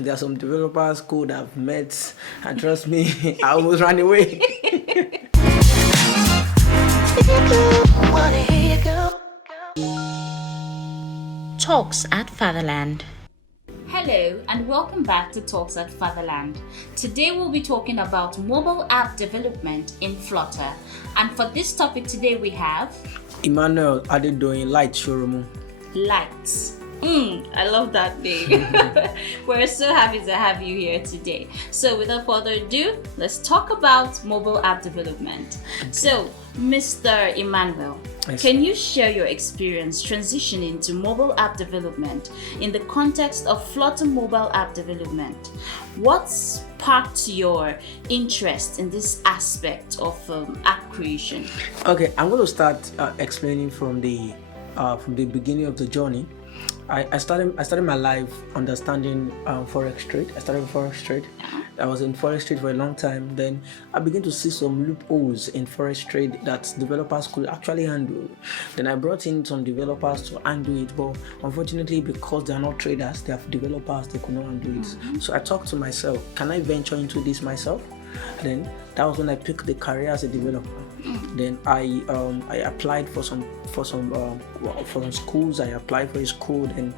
There are some developers code I've met, and trust me, I almost ran away. Talks at Fatherland. Hello and welcome back to Talks at Fatherland. Today we'll be talking about mobile app development in Flutter. And for this topic today we have Emmanuel Adedoyin Light Showroom. Lights. I love that name. We're so happy to have you here today. So without further ado, let's talk about mobile app development. Okay. So, Mr. Emmanuel, can you share your experience transitioning to mobile app development in the context of Flutter mobile app development? What sparked your interest in this aspect of app creation? Okay, I'm going to start explaining from the beginning of the journey. I started my life understanding forex trade. I started with forex trade. I was in forex trade for a long time. Then I began to see some loopholes in forex trade that developers could actually handle. Then I brought in some developers to handle it, but unfortunately, because they are not traders, they are developers, they could not handle it. So I talked to myself, can I venture into this myself? Then that was when I picked the career as a developer. Then I applied for some schools. I applied for a school. Then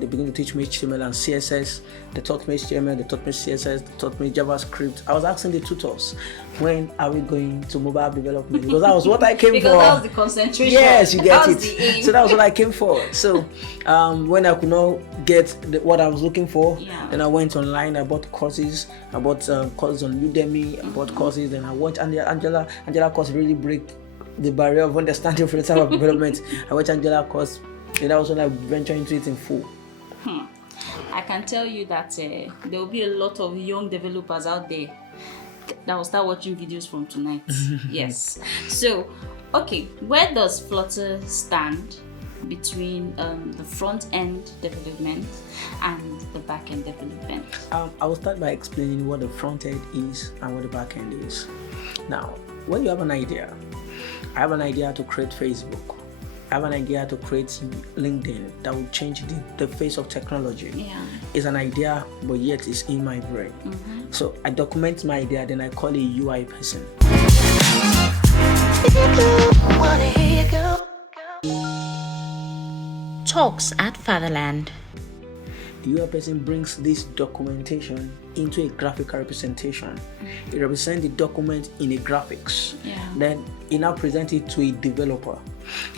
they began to teach me HTML and CSS. They taught me HTML. They taught me CSS. They taught me JavaScript. I was asking the tutors, when are we going to mobile development? Because that was what I came for. Because that was the concentration. Yes, you get it. The aim. So that was what I came for. So when I could not get what I was looking for, then I went online. I bought courses. I bought courses on Udemy. I bought courses. Then I watched Angela course really break the barrier of understanding of type of development. I watched Angela course, and that was when I ventured into it in full. I can tell you that there will be a lot of young developers out there that will start watching videos from tonight. Yes. So, okay, where does Flutter stand between the front end development and the back end development? I will start by explaining what the front end is and what the back end is. Now, when you have an idea, I have an idea to create Facebook. I have an idea to create LinkedIn that will change the face of technology. It's an idea, but yet it's in my brain. So I document my idea, then I call a UI person. Talks at Fatherland. The UI person brings this documentation into a graphical representation. It represents the document in a graphics. Then it now presents it to a developer.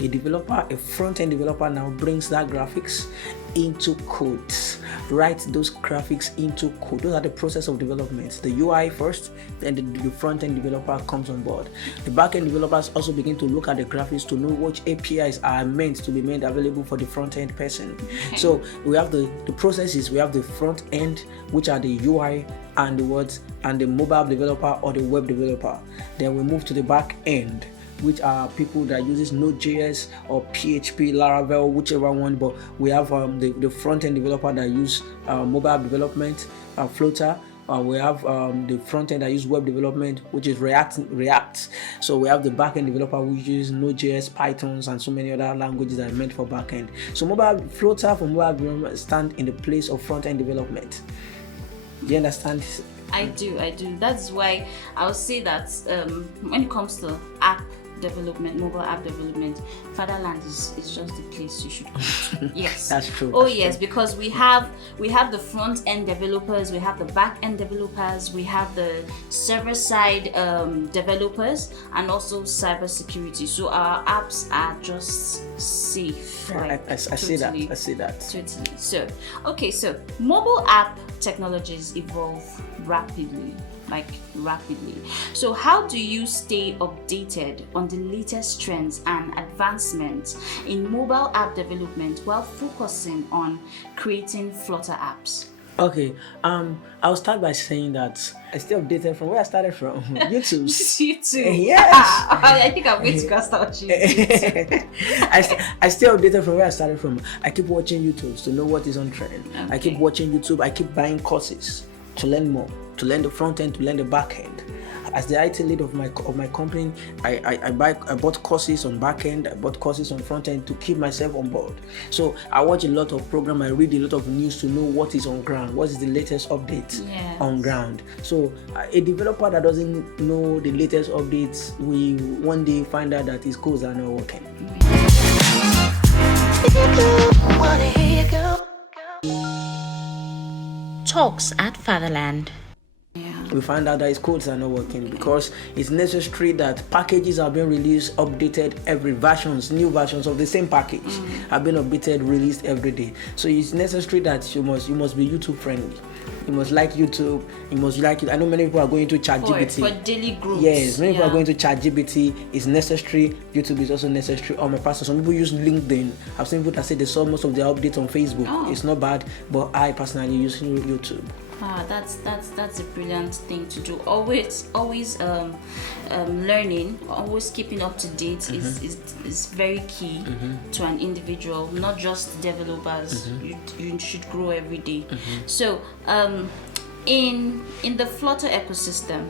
A front-end developer now brings that graphics into codes, write those graphics into code. Those are the process of development. The UI first, then the front-end developer comes on board. The back-end developers also begin to look at the graphics to know which APIs are meant to be made available for the front-end person. So we have the processes. We have the front end, which are the UI and the mobile developer or the web developer. Then we move to the back end, which are people that uses Node.js or PHP, Laravel, whichever one. But we have the front-end developer that use mobile development, Flutter. We have the front-end that use web development, which is React. So we have the back-end developer which uses Node.js, Pythons, and so many other languages that are meant for back-end. So Flutter for mobile development stand in the place of front-end development. Do you understand? I do. That's why I would say that when it comes to app development, mobile app development, Fatherland is just the place you should go to. Yes, that's true. Oh, yes, because we have the front end developers, we have the back end developers, we have the server side developers, and also cyber security. So our apps are just safe. I see that. Totally. So mobile app technologies evolve rapidly. So how do you stay updated on the latest trends and advancements in mobile app development while focusing on creating Flutter apps? Okay, I'll start by saying that I stay updated from where I started from, YouTube. YouTube. Yes. I think I'm going to go start YouTube. I stay updated from where I started from. I keep watching YouTube to know what is on trend. Okay. I keep watching YouTube. I keep buying courses to learn more, to learn the front end, to learn the back end. as the IT lead of my company, I bought courses on back end, I bought courses on front end to keep myself on board. So I watch a lot of program, I read a lot of news to know what is on ground, what is the latest update on ground. So a developer that doesn't know the latest updates will one day find out that his codes are not working. Talks at Fatherland. We find out that his codes are not working because it's necessary that packages are being released, updated every new versions of the same package are being updated, released every day. So it's necessary that you must be YouTube friendly. You must like YouTube. You must like it. I know many people are going to ChatGPT for daily groups. Yes, many people are going to ChatGPT. It's necessary. YouTube is also necessary. On my personal, some people use LinkedIn. I've seen people that say they saw most of their updates on Facebook. It's not bad, but I personally use YouTube. That's a brilliant thing to do. Always learning, always keeping up to date is very key to an individual, not just developers. You should grow every day. So in the Flutter ecosystem,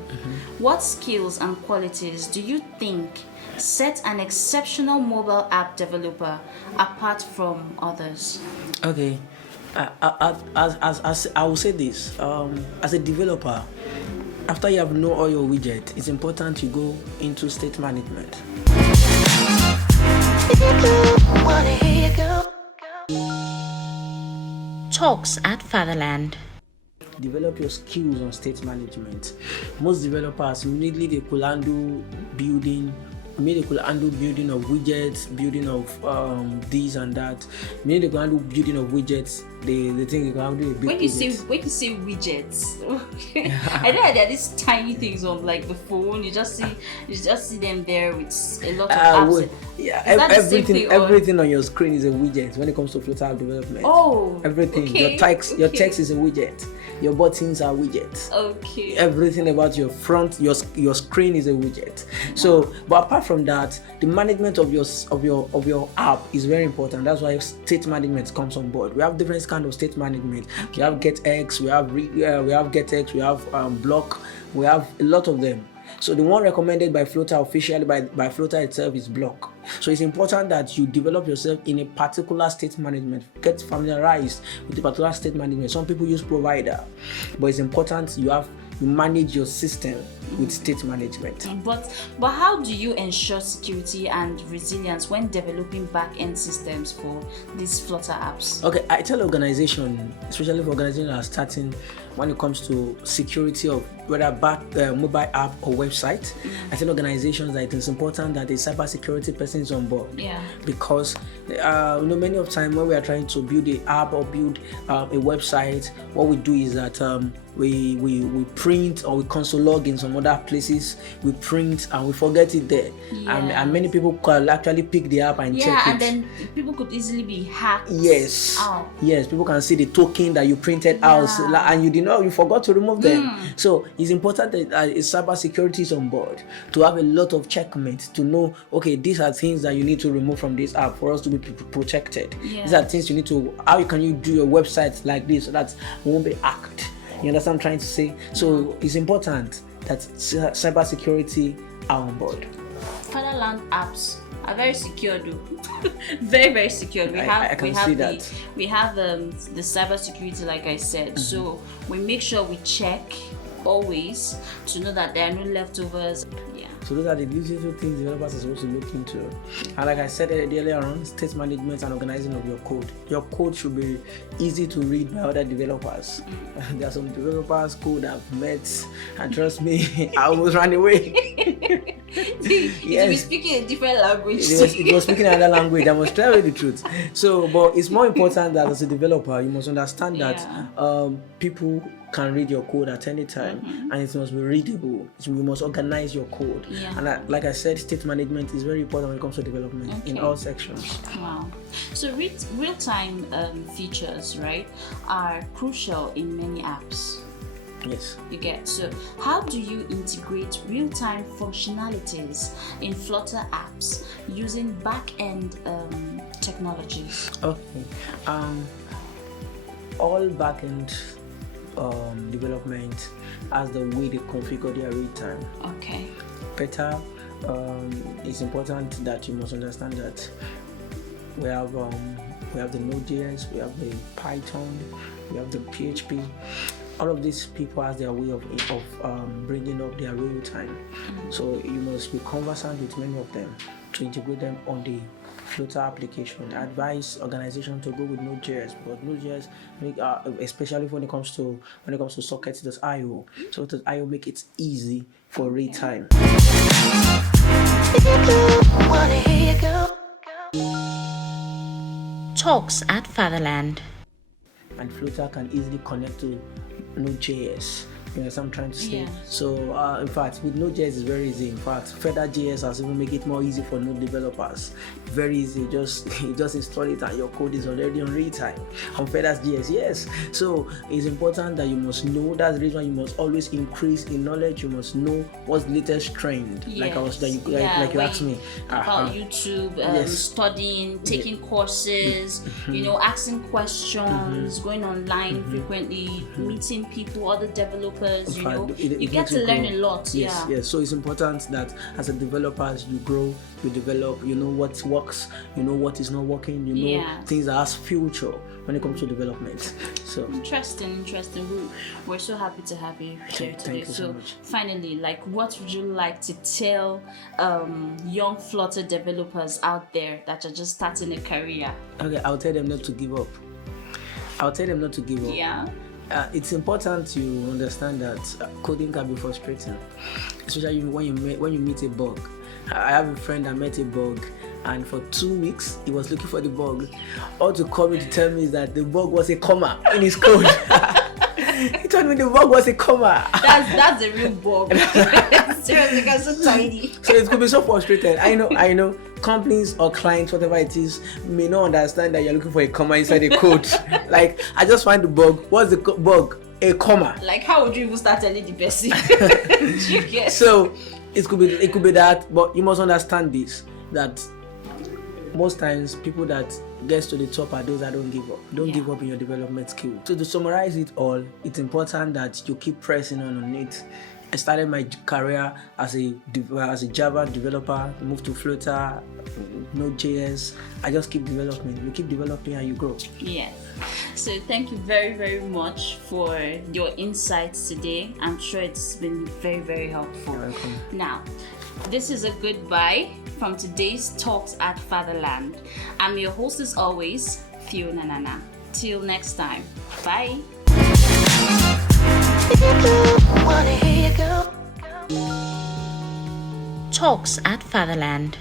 what skills and qualities do you think set an exceptional mobile app developer apart from others? Okay. As I will say this, as a developer, after you have know all your widgets, it's important you go into state management. Talks at Fatherland. Develop your skills on state management. Most developers immediately they could handle building of widgets, building of this and that. Maybe they can handle building of widgets. They think they can handle a big when you say widgets, I know there are these tiny things on like the phone. You just see them there with a lot of apps. Everything on your screen is a widget when it comes to Flutter app development. Everything. Okay, your text is a widget. Your buttons are widgets. Okay. Everything about your front, your screen is a widget. So, but apart from that, the management of your app is very important. That's why state management comes on board. We have different kind of state management. We have GetX, we have GetX, we have Block, we have a lot of them. So the one recommended by Flutter officially by Flutter itself is Block. So it's important that you develop yourself in a particular state management. Get familiarized with the particular state management. Some people use provider, but it's important you manage your system with state management. But how do you ensure security and resilience when developing back-end systems for these Flutter apps? Okay, I tell organizations, especially for organizations that are starting, when it comes to security of whether mobile app or website, I tell organizations that it is important that a cybersecurity person is on board. Because many of time when we are trying to build an app or build a website, what we do is that we print or we console log in some other places. We print and we forget it there, and many people can actually pick the app and check it. And then people could easily be hacked. Yes, people can see the token that you printed out, and you forgot to remove them. So it's important that cybersecurity is on board to have a lot of checkmates to know, okay, these are things that you need to remove from this app for us to be protected. These are things you need to, how can you do your website like this so that won't be hacked? You understand what I'm trying to say? So it's important that cybersecurity are on board. Fatherland apps are very secure though. Very, very secure. We have the cybersecurity, like I said. So we make sure we check always to know that there are no leftovers. So those are the digital things developers are supposed to look into. And like I said earlier on, state management and organizing of your code. Your code should be easy to read by other developers. There are some developers code I've met, and trust me, I almost ran away. It was speaking a different language. It was speaking another language. I must tell you the truth. So, but it's more important that as a developer, you must understand that people can read your code at any time, and it must be readable. So you must organize your code. And like I said, state management is very important when it comes to development in all sections. Wow. So real-time features, right, are crucial in many apps. Yes. You get. So how do you integrate real-time functionalities in Flutter apps using back-end technologies? Okay. All development as the way they configure their read time. Okay. Better, it's important that you must understand that we have the Node.js, we have the Python, we have the PHP. All of these people has their way of bringing up their real time. So you must be conversant with many of them to integrate them on the Flutter application. I advise organizations to go with Node.js, because Node.js, especially when it comes to sockets.io, sockets.io make it easy for read time. Talks at Fatherland. And Flutter can easily connect to Node.js. You know what I'm trying to say? Yeah. So, in fact, with Node.js it's very easy. In fact, Feather.js has even make it more easy for Node developers. Very easy. You just install it and your code is already on read time on Feather.js. Yes. So it's important that you must know. That's the reason you must always increase in knowledge. You must know what's the latest trend. Yes. Like you asked me about YouTube, yes. studying, taking courses, asking questions, going online frequently, meeting people, other developers. You get to learn a lot. Yes. So it's important that as a developer, you grow, you develop. You know what works, you know what is not working. You know things that has future when it comes to development. So interesting. We're so happy to have you here today. Thank you so much. Finally, what would you like to tell young Flutter developers out there that are just starting a career? Okay, I'll tell them not to give up. Yeah. It's important to understand that coding can be frustrating, especially when you meet a bug. I have a friend that met a bug, and for 2 weeks he was looking for the bug. All to call me to tell me is that the bug was a comma in his code. He told me the bug was a comma. That's a real bug. Seriously, because it's so tiny. So it could be so frustrated. I know. Companies or clients, whatever it is, may not understand that you're looking for a comma inside the code. Like, I just find the bug. What's the bug? A comma. Like, how would you even start telling the person? You get? So it could be that, but you must understand this, that most times people that gets to the top are those that don't give up. Don't give up in your development skill. So to summarize it all, it's important that you keep pressing on it. I started my career as a Java developer, moved to Flutter, Node.js. I just keep developing. You keep developing and you grow. Yes. So thank you very, very much for your insights today. I'm sure it's been very, very helpful. You're welcome. Now, this is a goodbye from today's Talks at Fatherland. I'm your host as always, Fiona Nana. Till next time. Bye. Talks at Fatherland.